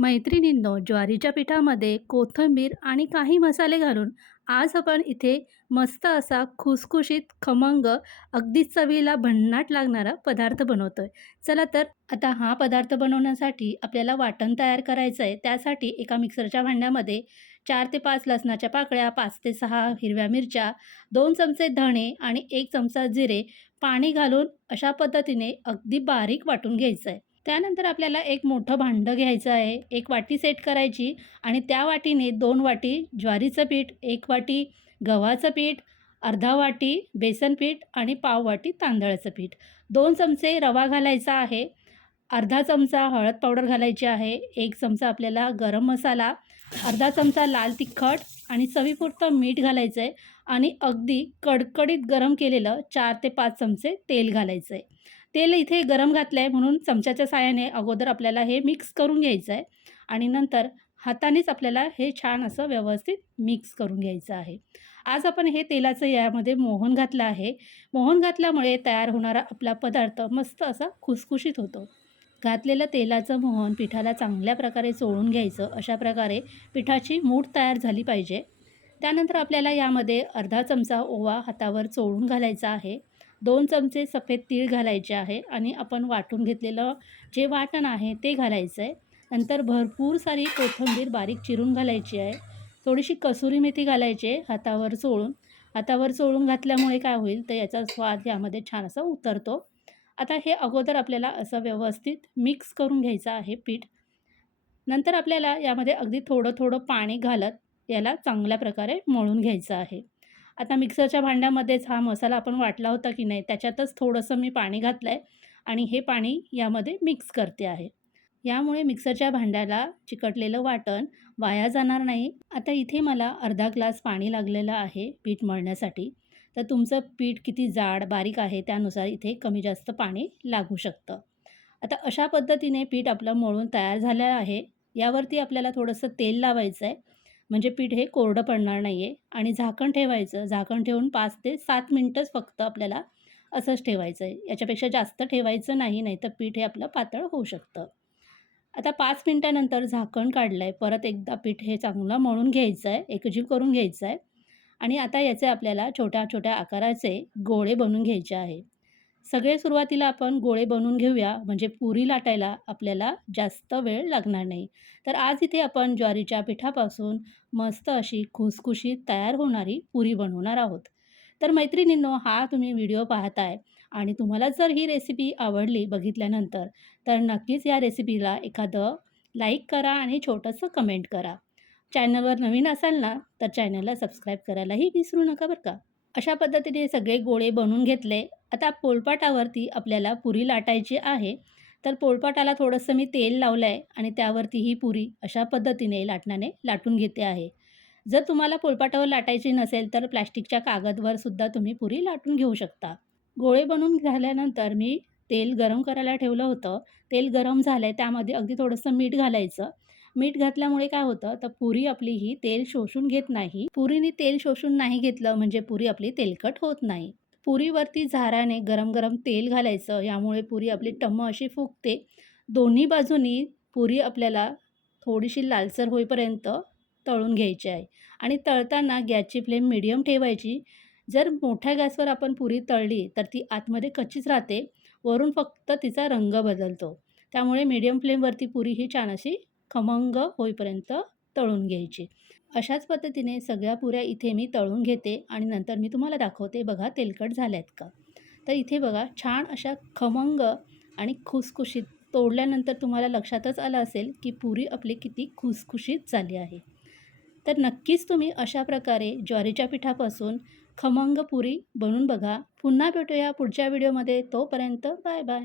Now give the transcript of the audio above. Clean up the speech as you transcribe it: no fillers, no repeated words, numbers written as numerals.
मैत्रिणींनो, ज्वारीच्या पिठामध्ये कोथिंबीर आणि काही मसाले घालून आज आपण इथे मस्त असा खुसखुशीत, खमंग, अगदी चवीला भन्नाट लागणारा पदार्थ बनवतोय. चला तर आता हा पदार्थ बनवण्यासाठी आपल्याला वाटण तयार करायचं आहे. त्यासाठी एका मिक्सरच्या भांड्यामध्ये 4 ते 5 लसणाच्या पाकळ्या, 5 ते 6 हिरव्या मिरच्या, 2 चमचे धणे आणि 1 चमचा जिरे, पाणी घालून अशा पद्धतीने अगदी बारीक वाटून घ्यायचं आहे. त्यानंतर आपल्याला एक मोठं भांडं घ्यायचं आहे. 1 वाटी सेट करायची आणि त्या वाटीने 2 वाटी ज्वारीचं पीठ, 1 वाटी गव्हाचं पीठ, अर्धा वाटी बेसन पीठ आणि पाव वाटी तांदळाचं पीठ, 2 चमचे रवा घालायचा आहे, अर्धा चमचा हळद पावडर घालायची आहे, 1 चमचा आपल्याला गरम मसाला, अर्धा चमचा लाल तिखट आणि चवीपुरतं मीठ घालायचं आहे आणि अगदी कडकडीत गरम केलेलं 4 ते 5 चमचे तेल घालायचं आहे. तेल इथे गरम घातलं आहे म्हणून चमच्याच्या साहाय्याने अगोदर आपल्याला हे मिक्स करून घ्यायचं आहे आणि नंतर हातानेच आपल्याला हे छान असं व्यवस्थित मिक्स करून घ्यायचं आहे. आज आपण हे तेलाचं यामध्ये मोहन घातलं आहे. मोहन घातल्यामुळे तयार होणारा आपला पदार्थ मस्त असा खुसखुशीत होतो. घातलेलं तेलाचं मोहन पिठाला चांगल्या प्रकारे चोळून घ्यायचं. अशा प्रकारे पिठाची मूठ तयार झाली पाहिजे. त्यानंतर आपल्याला यामध्ये अर्धा चमचा ओवा हातावर चोळून घालायचा आहे. 2 चमचे सफेद तीळ घालायचे आहे आणि आपण वाटून घेतलेलं जे वाटण आहे ते घालायचं आहे. नंतर भरपूर सारी कोथिंबीर बारीक चिरून घालायची आहे. थोडीशी कसुरी मेथी घालायची आहे हातावर चोळून. हातावर चोळून घातल्यामुळे काय होईल तर याचा स्वाद यामध्ये छान असा उतरतो. आता हे अगोदर आपल्याला असं व्यवस्थित मिक्स करून घ्यायचं आहे पीठ. नंतर आपल्याला यामध्ये अगदी थोडं पाणी घालत याला चांगल्या प्रकारे मळून घ्यायचं आहे. आता मिक्सरच्या भांड्यामध्येच हा मसाला आपण वाटला होता की नाही त्याच्यातच थोडंसं मी पाणी घातलं आहे आणि हे पाणी यामध्ये मिक्स करते आहे. यामुळे मिक्सरच्या भांड्याला चिकटलेलं वाटण वाया जाणार नाही. आता इथे मला अर्धा ग्लास पाणी लागलेलं आहे पीठ मळण्यासाठी. तर तुमचं पीठ किती जाड बारीक आहे त्यानुसार इथे कमी जास्त पाणी लागू शकतं. आता अशा पद्धतीने पीठ आपलं मळून तयार झालेलं आहे. यावरती आपल्याला थोडंसं तेल लावायचं आहे म्हणजे पीठ हे कोरडं पडणार नाही आहे आणि झाकण ठेवायचं. झाकण ठेवून 5 ते 7 मिनिटंच फक्त आपल्याला असंच ठेवायचं आहे. याच्यापेक्षा जास्त ठेवायचं नाही, नाहीतर पीठ हे आपलं पातळ होऊ शकतं. आता 5 मिनिटानंतर झाकण काढलं आहे. परत एकदा पीठ हे चांगलं मळून घ्यायचं आहे, एकजीव करून घ्यायचं आहे आणि आता याचे आपल्याला छोट्या-छोट्या आकाराचे गोळे बनवून घ्यायचे आहे. सगळे सुरुवातीला आपण गोळे बनवून घेऊया म्हणजे पुरी लाटायला आपल्याला जास्त वेळ लागणार नाही. तर आज इथे आपण ज्वारीच्या पिठापासून मस्त अशी खुसखुशीत तयार होणारी पुरी बनवणार आहोत. तर मैत्रिणींनो, हा तुम्ही व्हिडिओ पाहताय आणि तुम्हाला जर ही रेसिपी आवडली बघितल्यानंतर तर नक्कीच या रेसिपीला एखादं लाईक करा आणि छोटंसं कमेंट करा. चॅनलवर नवीन असाल ना तर चॅनलला सबस्क्राईब करायलाही विसरू नका बरं का. अशा पद्धतीने सगळे गोळे बनवून घेतले. आता पोळपाटावरती आपल्याला पुरी लाटायची आहे. तर पोळपाटाला थोडंसं मी तेल लावलं आहे आणि त्यावरती ही पुरी अशा पद्धतीने लाटण्याने लाटून घेते आहे. जर तुम्हाला पोळपाटावर लाटायची नसेल तर प्लॅस्टिकच्या कागदवर सुद्धा तुम्ही पुरी लाटून घेऊ शकता. गोळे बनवून झाल्यानंतर मी तेल गरम करायला ठेवलं होतं. तेल गरम झालं आहे त्यामध्ये अगदी थोडंसं मीठ घालायचं. मीठ घातल्यामुळे काय होतं तर पुरी आपली ही तेल शोषून घेत नाही. पुरीने तेल शोषून नाही घेतलं म्हणजे पुरी आपली तेलकट होत नाही. पुरीवरती झाराने गरम तेल घालायचं. यामुळे पुरी आपली टम्म अशी फुगते. दोन्ही बाजूनी पुरी आपल्याला थोडीशी लालसर होईपर्यंत तळून घ्यायची आहे आणि तळताना गॅसची फ्लेम मीडियम ठेवायची. जर मोठ्या गॅसवर आपण पुरी तळली तर ती आतमध्ये कच्चीच राहते, वरून फक्त तिचा रंग बदलतो. त्यामुळे मीडियम फ्लेमवरती पुरी ही छान अशी खमंग होईपर्यंत तळून घ्यायची. अशाच पद्धतीने सगळ्या पुऱ्या इथे मी तळून घेते आणि नंतर मी तुम्हाला दाखवते बघा तेलकट झाल्या आहेत का. तर इथे बघा छान अशा खमंग आणि खुसखुशीत तोडल्यानंतर तुम्हाला लक्षातच आलं असेल की पुरी आपली किती खुसखुशीत झाली आहे. तर नक्कीच तुम्ही अशा प्रकारे ज्वारीच्या पिठापासून खमंग पुरी बनवून बघा. पुन्हा भेटूया पुढच्या व्हिडिओमध्ये. तोपर्यंत बाय बाय.